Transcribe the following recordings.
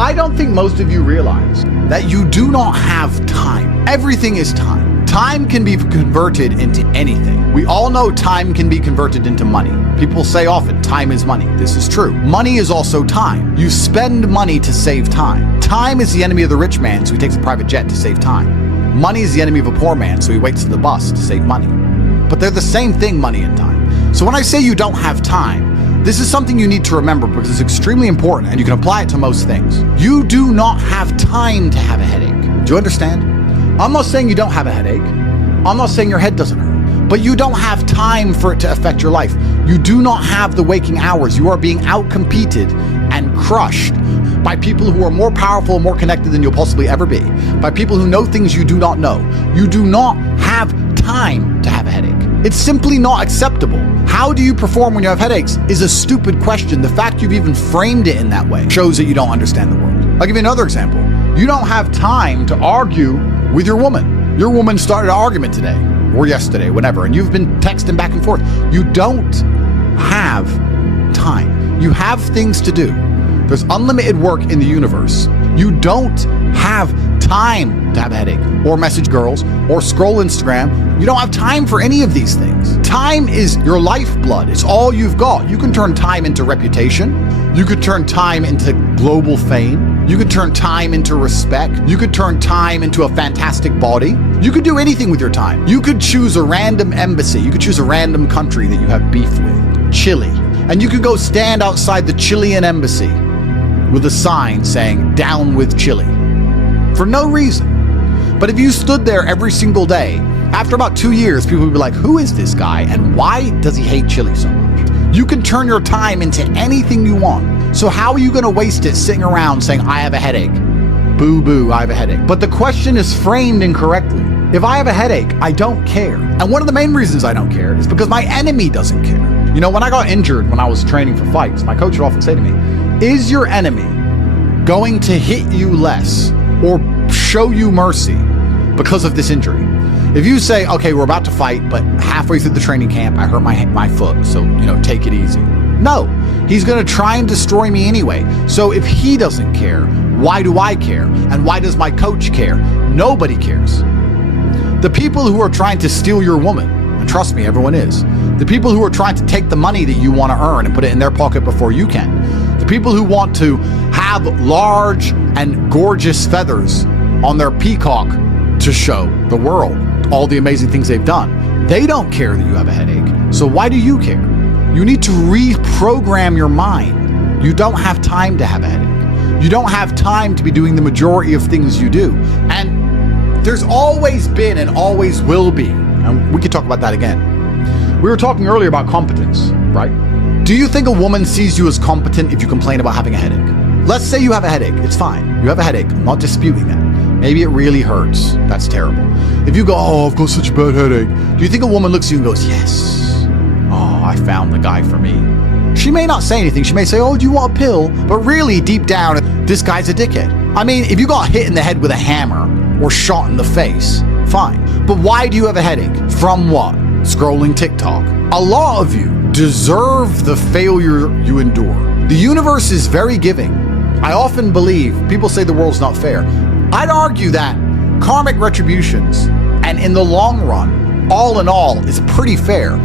I don't think most of you realize that you do not have time. Everything is time. Time can be converted into anything. We all know time can be converted into money. People say often, time is money. This is true. Money is also time. You spend money to save time. Time is the enemy of the rich man, so he takes a private jet to save time. Money is the enemy of a poor man, so he waits for the bus to save money. But they're the same thing, money and time. So when I say you don't have time, this is something you need to remember because it's extremely important and you can apply it to most things. You do not have time to have a headache. Do you understand? I'm not saying you don't have a headache. I'm not saying your head doesn't hurt. But you don't have time for it to affect your life. You do not have the waking hours. You are being outcompeted and crushed by people who are more powerful and more connected than you'll possibly ever be. By people who know things you do not know. You do not have time to have a headache. It's simply not acceptable. How do you perform when you have headaches is a stupid question. The fact you've even framed it in that way shows that you don't understand the world. I'll give you another example. You don't have time to argue with your woman. Your woman started an argument today or yesterday, whenever, and you've been texting back and forth. You don't have time. You have things to do. There's unlimited work in the universe. You don't have time to have a headache or message girls or scroll Instagram. You don't have time for any of these things. Time is your lifeblood. It's all you've got. You can turn time into reputation. You could turn time into global fame. You could turn time into respect. You could turn time into a fantastic body. You could do anything with your time. You could choose a random embassy. You could choose a random country that you have beef with. Chile. And you could go stand outside the Chilean embassy with a sign saying, "Down with Chile," for no reason. But if you stood there every single day, after about 2 years, people would be like, who is this guy and why does he hate Chile so much? You can turn your time into anything you want. So how are you going to waste it sitting around saying, I have a headache? Boo boo, I have a headache. But the question is framed incorrectly. If I have a headache, I don't care. And one of the main reasons I don't care is because my enemy doesn't care. You know, when I got injured when I was training for fights, my coach would often say to me, is your enemy going to hit you less or show you mercy because of this injury? If you say, okay, we're about to fight, but halfway through the training camp, I hurt my foot, so, take it easy. No, he's going to try and destroy me anyway. So if he doesn't care, why do I care? And why does my coach care? Nobody cares. The people who are trying to steal your woman, and trust me, everyone is. The people who are trying to take the money that you want to earn and put it in their pocket before you can. The people who want to have large and gorgeous feathers on their peacock to show the world all the amazing things they've done. They don't care that you have a headache. So why do you care? You need to reprogram your mind. You don't have time to have a headache. You don't have time to be doing the majority of things you do. And there's always been and always will be, and we could talk about that again. We were talking earlier about competence, right? Do you think a woman sees you as competent if you complain about having a headache? Let's say you have a headache. It's fine. You have a headache. I'm not disputing that. Maybe it really hurts. That's terrible. If you go, oh, I've got such a bad headache, do you think a woman looks at you and goes, yes, oh, I found the guy for me? She may not say anything. She may say, oh, do you want a pill? But really, deep down, this guy's a dickhead. I mean, if you got hit in the head with a hammer or shot in the face, fine. But why do you have a headache? From what? Scrolling TikTok. A lot of you deserve the failure you endure. The universe is very giving. I often believe, people say the world's not fair. I'd argue that karmic retributions, and in the long run, all in all, is pretty fair.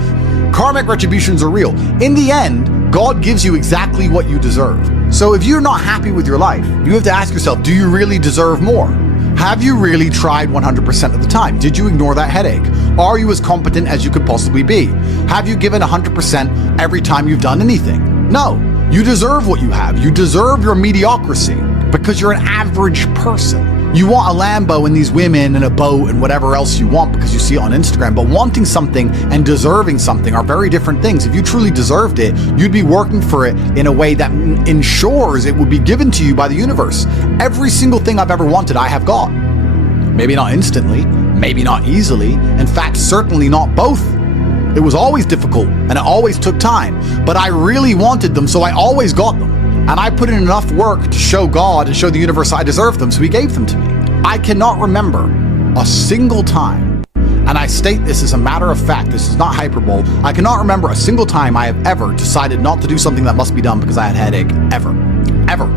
Karmic retributions are real. In the end, God gives you exactly what you deserve. So if you're not happy with your life, you have to ask yourself, do you really deserve more? Have you really tried 100% of the time? Did you ignore that headache? Are you as competent as you could possibly be? Have you given 100% every time you've done anything? No. You deserve what you have. You deserve your mediocrity because you're an average person. You want a Lambo and these women and a boat and whatever else you want because you see it on Instagram. But wanting something and deserving something are very different things. If you truly deserved it, you'd be working for it in a way that ensures it would be given to you by the universe. Every single thing I've ever wanted, I have got. Maybe not instantly, maybe not easily. In fact, certainly not both. It was always difficult and it always took time. But I really wanted them, so I always got them. And I put in enough work to show God and show the universe I deserve them, so he gave them to me. I cannot remember a single time, and I state this as a matter of fact, this is not hyperbole, I cannot remember a single time I have ever decided not to do something that must be done because I had a headache, ever. Ever.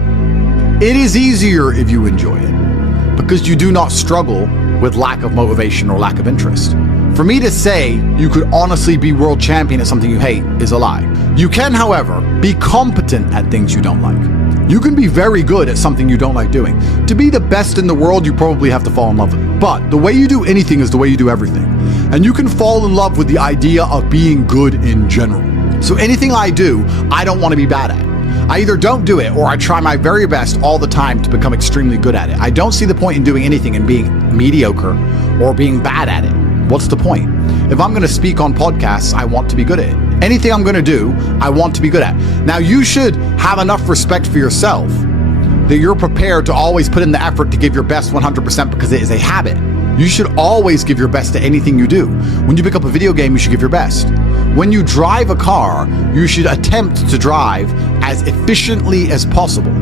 It is easier if you enjoy it, because you do not struggle with lack of motivation or lack of interest. For me to say you could honestly be world champion at something you hate is a lie. You can, however, be competent at things you don't like. You can be very good at something you don't like doing. To be the best in the world, you probably have to fall in love with it. But the way you do anything is the way you do everything. And you can fall in love with the idea of being good in general. So anything I do, I don't want to be bad at. I either don't do it or I try my very best all the time to become extremely good at it. I don't see the point in doing anything and being mediocre or being bad at it. What's the point? If I'm going to speak on podcasts, I want to be good at it. Anything I'm going to do, I want to be good at. Now, you should have enough respect for yourself that you're prepared to always put in the effort to give your best 100% because it is a habit. You should always give your best to anything you do. When you pick up a video game, you should give your best. When you drive a car, you should attempt to drive as efficiently as possible,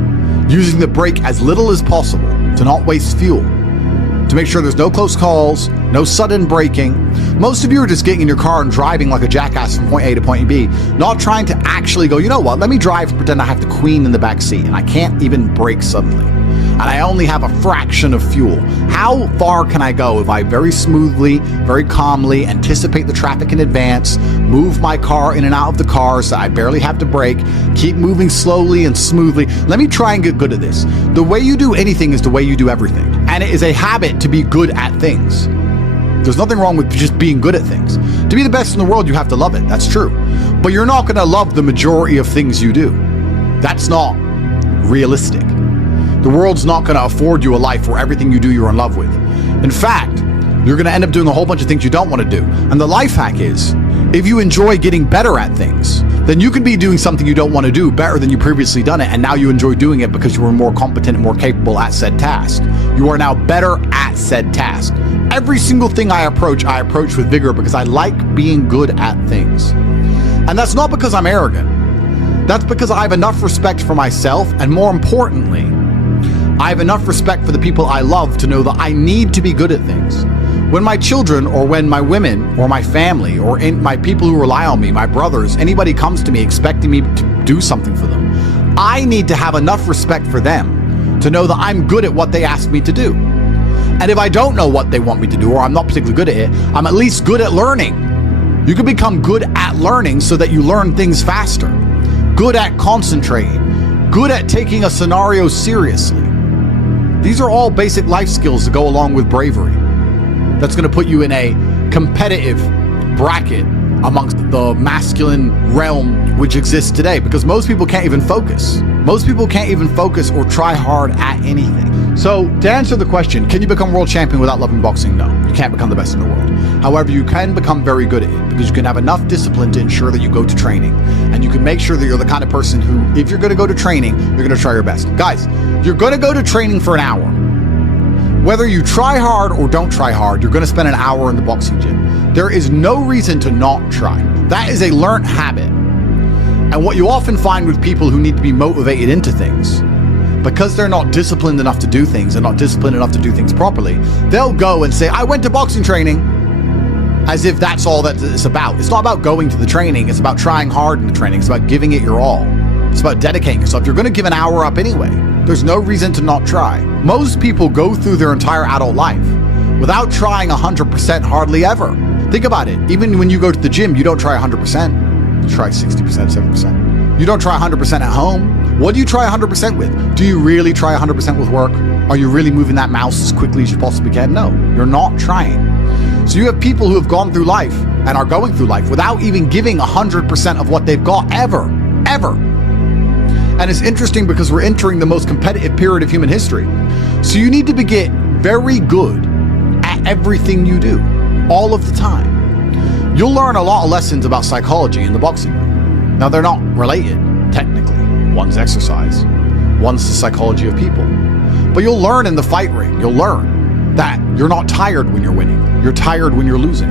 using the brake as little as possible to not waste fuel, to make sure there's no close calls, no sudden braking. Most of you are just getting in your car and driving like a jackass from point A to point B, not trying to actually go, you know what, let me drive and pretend I have the queen in the back seat and I can't even brake suddenly. And I only have a fraction of fuel. How far can I go if I very smoothly, very calmly anticipate the traffic in advance, move my car in and out of the car so I barely have to brake, keep moving slowly and smoothly? Let me try and get good at this. The way you do anything is the way you do everything. And it is a habit to be good at things. There's nothing wrong with just being good at things. To be the best in the world, you have to love it. That's true. But you're not going to love the majority of things you do. That's not realistic. The world's not going to afford you a life where everything you do you're in love with. In fact, you're going to end up doing a whole bunch of things you don't want to do. And the life hack is, if you enjoy getting better at things, then you can be doing something you don't want to do better than you previously done it, and now you enjoy doing it because you were more competent and more capable at said task. You are now better at said task. Every single thing I approach with vigor because I like being good at things. And that's not because I'm arrogant. That's because I have enough respect for myself, and more importantly, I have enough respect for the people I love to know that I need to be good at things. When my children, or when my women, or my family, or my people who rely on me, my brothers, anybody comes to me expecting me to do something for them, I need to have enough respect for them to know that I'm good at what they ask me to do. And if I don't know what they want me to do, or I'm not particularly good at it, I'm at least good at learning. You can become good at learning so that you learn things faster. Good at concentrating. Good at taking a scenario seriously. These are all basic life skills that go along with bravery. That's going to put you in a competitive bracket amongst the masculine realm which exists today, because most people can't even focus. Most people can't even focus or try hard at anything. So to answer the question, can you become world champion without loving boxing? No, you can't become the best in the world. However, you can become very good at it because you can have enough discipline to ensure that you go to training, and you can make sure that you're the kind of person who, if you're going to go to training, you're going to try your best. Guys, you're going to go to training for an hour. Whether you try hard or don't try hard, you're going to spend an hour in the boxing gym. There is no reason to not try. That is a learned habit. And what you often find with people who need to be motivated into things, because they're not disciplined enough to do things and not disciplined enough to do things properly, they'll go and say, I went to boxing training, as if that's all that it's about. It's not about going to the training. It's about trying hard in the training. It's about giving it your all. It's about dedicating yourself. You're going to give an hour up anyway. There's no reason to not try. Most people go through their entire adult life without trying 100% hardly ever. Think about it. Even when you go to the gym, you don't try 100%. You try 60%, 70%. You don't try 100% at home. What do you try 100% with? Do you really try 100% with work? Are you really moving that mouse as quickly as you possibly can? No, you're not trying. So you have people who have gone through life and are going through life without even giving 100% of what they've got ever. And it's interesting because we're entering the most competitive period of human history. So you need to get very good at everything you do, all of the time. You'll learn a lot of lessons about psychology in the boxing ring. Now, they're not related, technically. One's exercise, one's the psychology of people. But you'll learn in the fight ring, you'll learn that you're not tired when you're winning. You're tired when you're losing.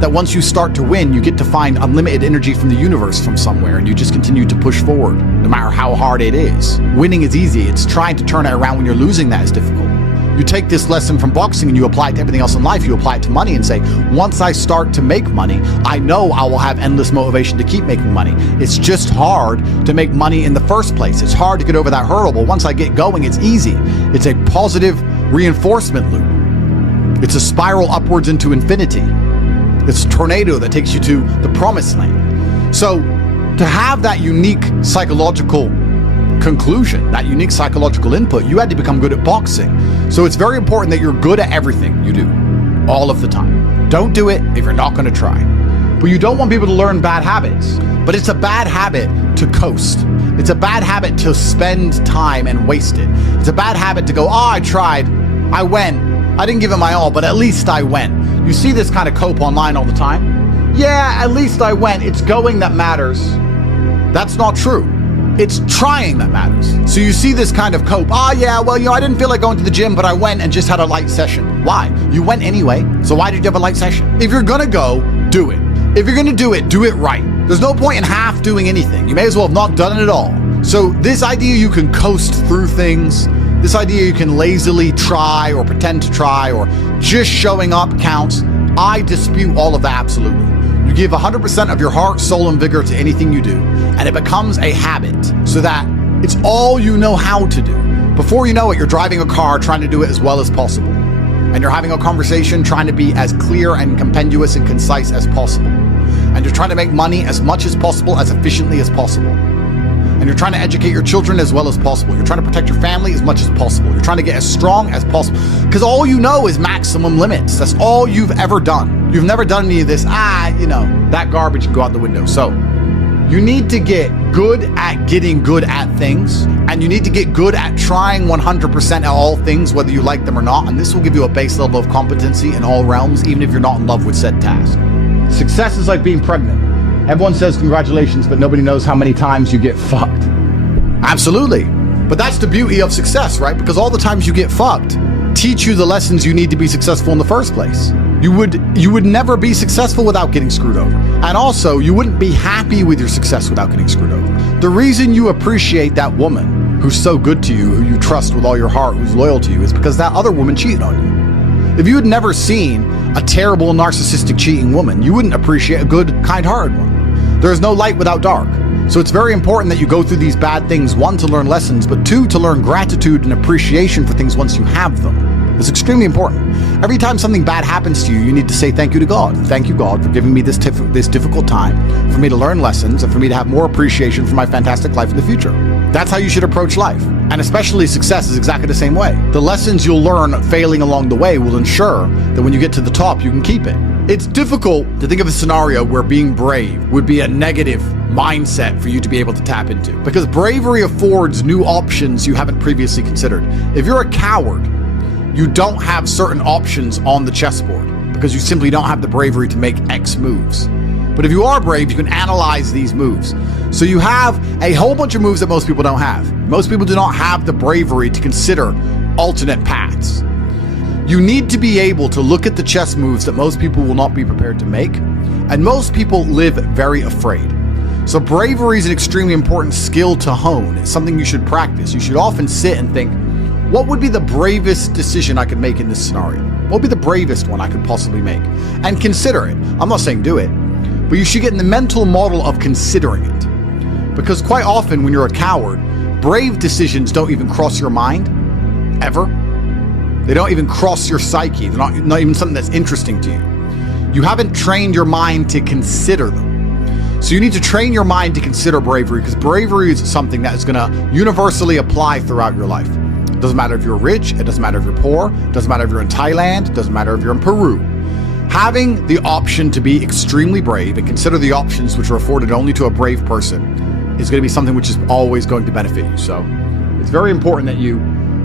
That once you start to win, you get to find unlimited energy from the universe from somewhere, and you just continue to push forward, no matter how hard it is. Winning is easy. It's trying to turn it around when you're losing that is difficult. You take this lesson from boxing and you apply it to everything else in life. You apply it to money and say, once I start to make money, I know I will have endless motivation to keep making money. It's just hard to make money in the first place. It's hard to get over that hurdle, but once I get going, it's easy. It's a positive reinforcement loop. It's a spiral upwards into infinity. It's a tornado that takes you to the promised land. So to have that unique psychological conclusion, that unique psychological input, you had to become good at boxing. So it's very important that you're good at everything you do, all of the time. Don't do it if you're not going to try. But you don't want people to learn bad habits. But it's a bad habit to coast. It's a bad habit to spend time and waste it. It's a bad habit to go, I tried, I went, I didn't give it my all, but at least I went. You see this kind of cope online all the time. Yeah, at least I went. It's going that matters. That's not true. It's trying that matters. So you see this kind of cope. Yeah, well, I didn't feel like going to the gym, but I went and just had a light session. Why? You went anyway. So why did you have a light session? If you're gonna go, do it. If you're gonna do it right. There's no point in half doing anything. You may as well have not done it at all. So this idea you can coast through things, this idea you can lazily try or pretend to try or just showing up counts, I dispute all of that absolutely. You give 100% of your heart, soul, and vigor to anything you do, and it becomes a habit so that it's all you know how to do. Before you know it, you're driving a car trying to do it as well as possible. And you're having a conversation trying to be as clear and compendious and concise as possible. And you're trying to make money as much as possible, as efficiently as possible. And you're trying to educate your children as well as possible. You're trying to protect your family as much as possible. You're trying to get as strong as possible. Because all you know is maximum limits. That's all you've ever done. You've never done any of this, that garbage can go out the window. So you need to get good at getting good at things. And you need to get good at trying 100% at all things, whether you like them or not. And this will give you a base level of competency in all realms, even if you're not in love with said task. Success is like being pregnant. Everyone says congratulations, but nobody knows how many times you get fucked. Absolutely. But that's the beauty of success, right? Because all the times you get fucked teach you the lessons you need to be successful in the first place. You would never be successful without getting screwed over. And also, you wouldn't be happy with your success without getting screwed over. The reason you appreciate that woman who's so good to you, who you trust with all your heart, who's loyal to you, is because that other woman cheated on you. If you had never seen a terrible, narcissistic, cheating woman, you wouldn't appreciate a good, kind-hearted one. There is no light without dark. So it's very important that you go through these bad things, one, to learn lessons, but two, to learn gratitude and appreciation for things once you have them. It's extremely important. Every time something bad happens to you, you need to say thank you to God. Thank you, God, for giving me this difficult time, for me to learn lessons, and for me to have more appreciation for my fantastic life in the future. That's how you should approach life. And especially success is exactly the same way. The lessons you'll learn failing along the way will ensure that when you get to the top, you can keep it. It's difficult to think of a scenario where being brave would be a negative mindset for you to be able to tap into, because bravery affords new options you haven't previously considered. If you're a coward, you don't have certain options on the chessboard because you simply don't have the bravery to make X moves. But if you are brave, you can analyze these moves. So you have a whole bunch of moves that most people don't have. Most people do not have the bravery to consider alternate paths. You need to be able to look at the chess moves that most people will not be prepared to make, and most people live very afraid. So bravery is an extremely important skill to hone. It's something you should practice. You should often sit and think, what would be the bravest decision I could make in this scenario? What would be the bravest one I could possibly make? And consider it. I'm not saying do it, but you should get in the mental model of considering it. Because quite often when you're a coward, brave decisions don't even cross your mind, ever. They don't even cross your psyche. They're not even something that's interesting to you. You haven't trained your mind to consider them. So you need to train your mind to consider bravery, because bravery is something that is going to universally apply throughout your life. It doesn't matter if you're rich, it doesn't matter if you're poor, it doesn't matter if you're in Thailand, it doesn't matter if you're in Peru. Having the option to be extremely brave and consider the options which are afforded only to a brave person is going to be something which is always going to benefit you. So it's very important that you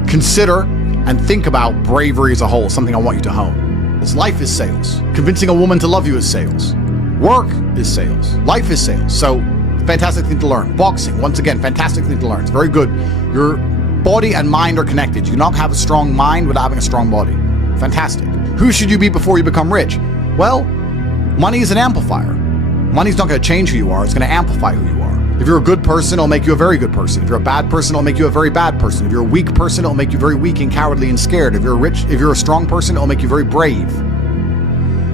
consider and think about bravery as a whole, something I want you to hone. Because life is sales. Convincing a woman to love you is sales. Work is sales. Life is sales. So fantastic thing to learn. Boxing, once again, fantastic thing to learn. It's very good. Your body and mind are connected. You cannot have a strong mind without having a strong body. Fantastic. Who should you be before you become rich? Well, money is an amplifier. Money's not going to change who you are. It's going to amplify who you are. If you're a good person, it'll make you a very good person. If you're a bad person, it'll make you a very bad person. If you're a weak person, it'll make you very weak and cowardly and scared. If you're a strong person, it'll make you very brave.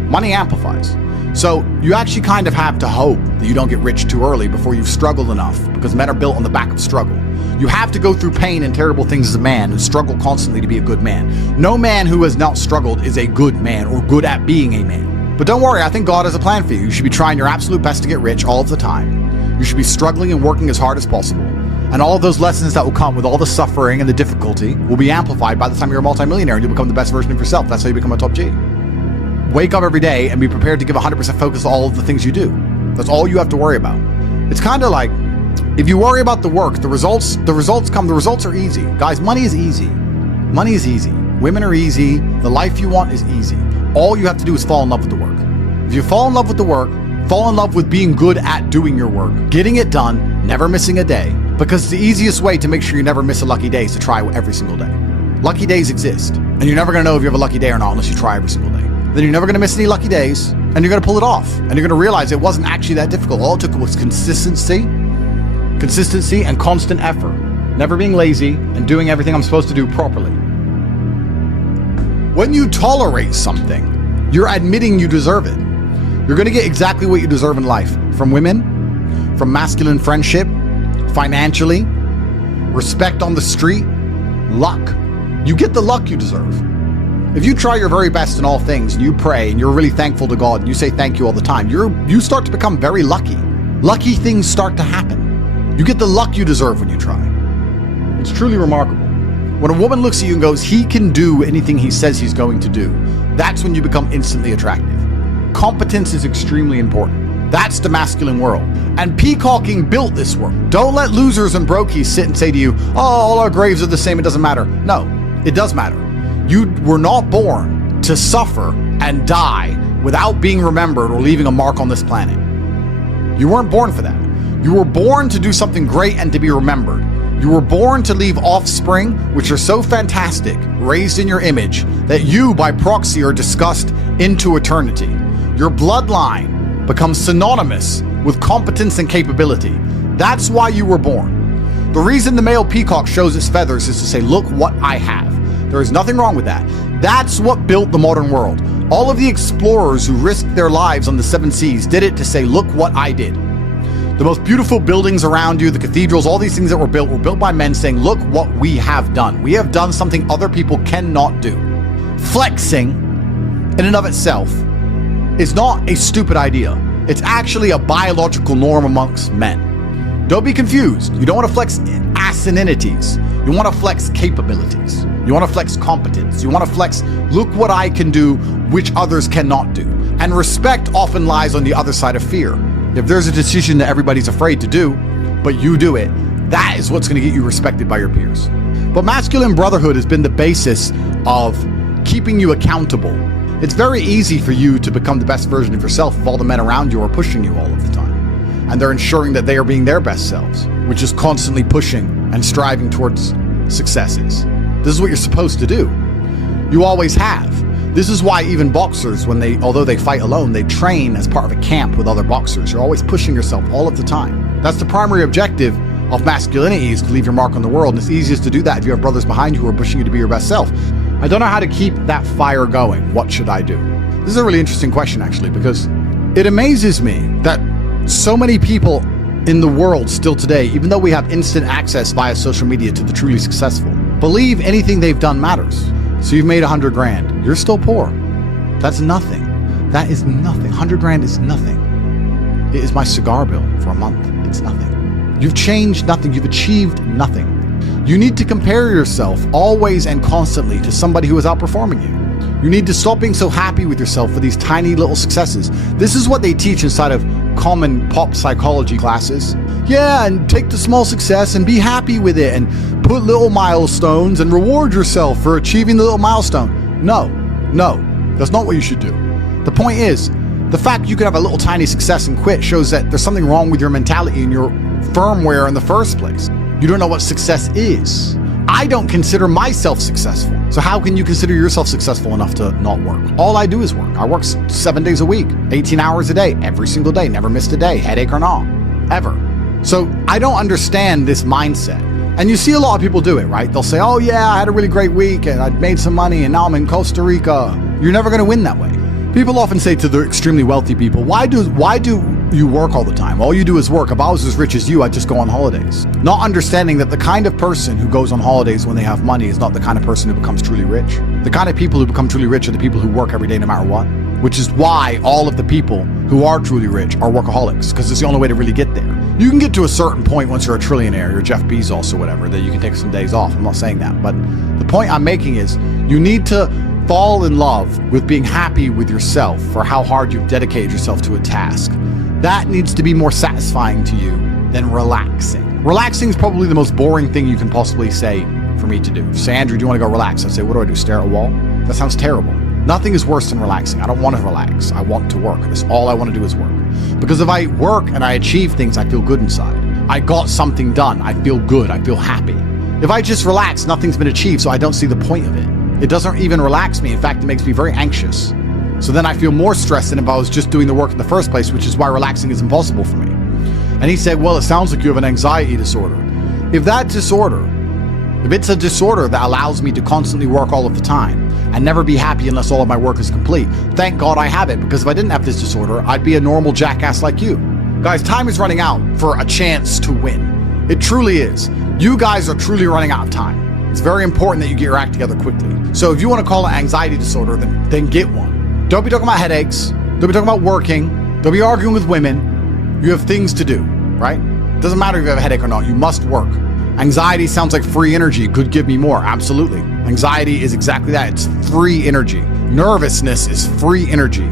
Money amplifies. So you actually kind of have to hope that you don't get rich too early before you've struggled enough, because men are built on the back of struggle. You have to go through pain and terrible things as a man and struggle constantly to be a good man. No man who has not struggled is a good man or good at being a man. But don't worry, I think God has a plan for you. You should be trying your absolute best to get rich all of the time. You should be struggling and working as hard as possible. And all of those lessons that will come with all the suffering and the difficulty will be amplified by the time you're a multimillionaire and you'll become the best version of yourself. That's how you become a top G. Wake up every day and be prepared to give 100% focus to all of the things you do. That's all you have to worry about. It's kind of like, if you worry about the work, the results come. The results are easy. Guys, money is easy. Money is easy. Women are easy. The life you want is easy. All you have to do is fall in love with the work. If you fall in love with the work, fall in love with being good at doing your work, getting it done, never missing a day, because the easiest way to make sure you never miss a lucky day is to try every single day. Lucky days exist, and you're never going to know if you have a lucky day or not unless you try every single day. Then you're never going to miss any lucky days, and you're going to pull it off, and you're going to realize it wasn't actually that difficult. All it took was consistency and constant effort, never being lazy and doing everything I'm supposed to do properly. When you tolerate something, you're admitting you deserve it. You're going to get exactly what you deserve in life, from women, from masculine friendship, financially, respect on the street, luck. You get the luck you deserve. If you try your very best in all things and you pray and you're really thankful to God and you say thank you all the time, you start to become very lucky. Lucky things start to happen. You get the luck you deserve when you try. It's truly remarkable. When a woman looks at you and goes, he can do anything he says he's going to do, that's when you become instantly attractive. Competence is extremely important. That's the masculine world. And peacocking built this world. Don't let losers and brokies sit and say to you, oh, all our graves are the same, it doesn't matter. No, it does matter. You were not born to suffer and die without being remembered or leaving a mark on this planet. You weren't born for that. You were born to do something great and to be remembered. You were born to leave offspring, which are so fantastic, raised in your image, that you, by proxy, are discussed into eternity. Your bloodline becomes synonymous with competence and capability. That's why you were born. The reason the male peacock shows its feathers is to say, look what I have. There is nothing wrong with that. That's what built the modern world. All of the explorers who risked their lives on the 7 seas did it to say, look what I did. The most beautiful buildings around you, the cathedrals, all these things that were built by men saying, look what we have done. We have done something other people cannot do. Flexing, in and of itself, is not a stupid idea. It's actually a biological norm amongst men. Don't be confused. You don't want to flex asininities. You want to flex capabilities. You want to flex competence. You want to flex, look what I can do, which others cannot do. And respect often lies on the other side of fear. If there's a decision that everybody's afraid to do, but you do it, that is what's going to get you respected by your peers. But masculine brotherhood has been the basis of keeping you accountable. It's very easy for you to become the best version of yourself if all the men around you are pushing you all of the time. And they're ensuring that they are being their best selves, which is constantly pushing and striving towards successes. This is what you're supposed to do. You always have. This is why even boxers, although they fight alone, they train as part of a camp with other boxers. You're always pushing yourself all of the time. That's the primary objective of masculinity, is to leave your mark on the world. And it's easiest to do that if you have brothers behind you who are pushing you to be your best self. I don't know how to keep that fire going. What should I do? This is a really interesting question, actually, because it amazes me that so many people in the world still today, even though we have instant access via social media to the truly successful, believe anything they've done matters. So you've made 100 grand. You're still poor. That's nothing. That is nothing. 100 grand is nothing. It is my cigar bill for a month. It's nothing. You've changed nothing. You've achieved nothing. You need to compare yourself always and constantly to somebody who is outperforming you. You need to stop being so happy with yourself for these tiny little successes. This is what they teach inside of common pop psychology classes. Yeah, and take the small success and be happy with it and put little milestones and reward yourself for achieving the little milestone. No, that's not what you should do. The point is, the fact you could have a little tiny success and quit shows that there's something wrong with your mentality and your firmware in the first place. You don't know what success is. I don't consider myself successful. So how can you consider yourself successful enough to not work? All I do is work. I work 7 days a week, 18 hours a day, every single day, never missed a day, headache or not, ever. So I don't understand this mindset. And you see a lot of people do it, right? They'll say, oh yeah, I had a really great week and I made some money and now I'm in Costa Rica. You're never going to win that way. People often say to the extremely wealthy people, why do you work all the time? All you do is work. If I was as rich as you, I'd just go on holidays. Not understanding that the kind of person who goes on holidays when they have money is not the kind of person who becomes truly rich. The kind of people who become truly rich are the people who work every day no matter what, which is why all of the people who are truly rich are workaholics, because it's the only way to really get there. You can get to a certain point once you're a trillionaire, you're Jeff Bezos or whatever, that you can take some days off. I'm not saying that, but the point I'm making is you need to fall in love with being happy with yourself for how hard you've dedicated yourself to a task. That needs to be more satisfying to you than relaxing. Relaxing is probably the most boring thing you can possibly say for me to do. Say, Andrew, do you want to go relax? I say, what do I do? Stare at a wall? That sounds terrible. Nothing is worse than relaxing. I don't want to relax. I want to work. That's all I want to do is work. Because if I work and I achieve things, I feel good inside. I got something done. I feel good. I feel happy. If I just relax, nothing's been achieved, so I don't see the point of it. It doesn't even relax me. In fact, it makes me very anxious. So then I feel more stressed than if I was just doing the work in the first place, which is why relaxing is impossible for me. And he said, well, it sounds like you have an anxiety disorder. If it's a disorder that allows me to constantly work all of the time and never be happy unless all of my work is complete, thank God I have it, because if I didn't have this disorder, I'd be a normal jackass like you. Guys, time is running out for a chance to win. It truly is. You guys are truly running out of time. It's very important that you get your act together quickly. So if you want to call it anxiety disorder, then get one. Don't be talking about headaches. Don't be talking about working. Don't be arguing with women. You have things to do, right? It doesn't matter if you have a headache or not. You must work. Anxiety sounds like free energy. Could give me more. Absolutely. Anxiety is exactly that. It's free energy. Nervousness is free energy.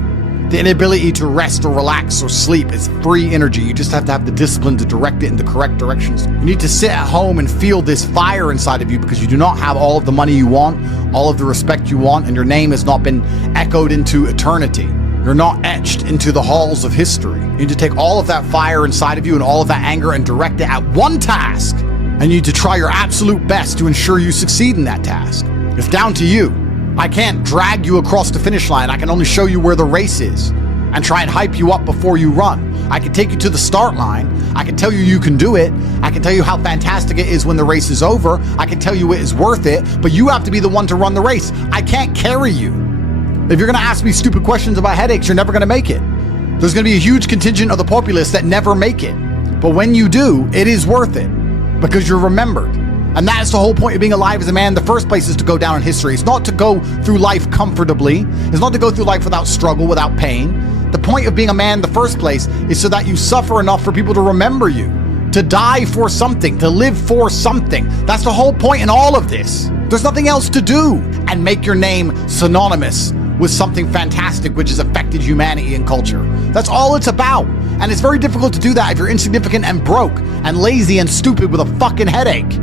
The inability to rest or relax or sleep is free energy. You just have to have the discipline to direct it in the correct directions. You need to sit at home and feel this fire inside of you because you do not have all of the money you want, all of the respect you want, and your name has not been echoed into eternity. You're not etched into the halls of history. You need to take all of that fire inside of you and all of that anger and direct it at one task. And you need to try your absolute best to ensure you succeed in that task. It's down to you. I can't drag you across the finish line. I can only show you where the race is and try and hype you up before you run. I can take you to the start line. I can tell you you can do it. I can tell you how fantastic it is when the race is over. I can tell you it is worth it, but you have to be the one to run the race. I can't carry you. If you're gonna ask me stupid questions about headaches, you're never gonna make it. There's gonna be a huge contingent of the populace that never make it. But when you do, it is worth it because you're remembered. And that's the whole point of being alive as a man in the first place, is to go down in history. It's not to go through life comfortably. It's not to go through life without struggle, without pain. The point of being a man in the first place is so that you suffer enough for people to remember you, to die for something, to live for something. That's the whole point in all of this. There's nothing else to do. And make your name synonymous with something fantastic which has affected humanity and culture. That's all it's about. And it's very difficult to do that if you're insignificant and broke and lazy and stupid with a fucking headache.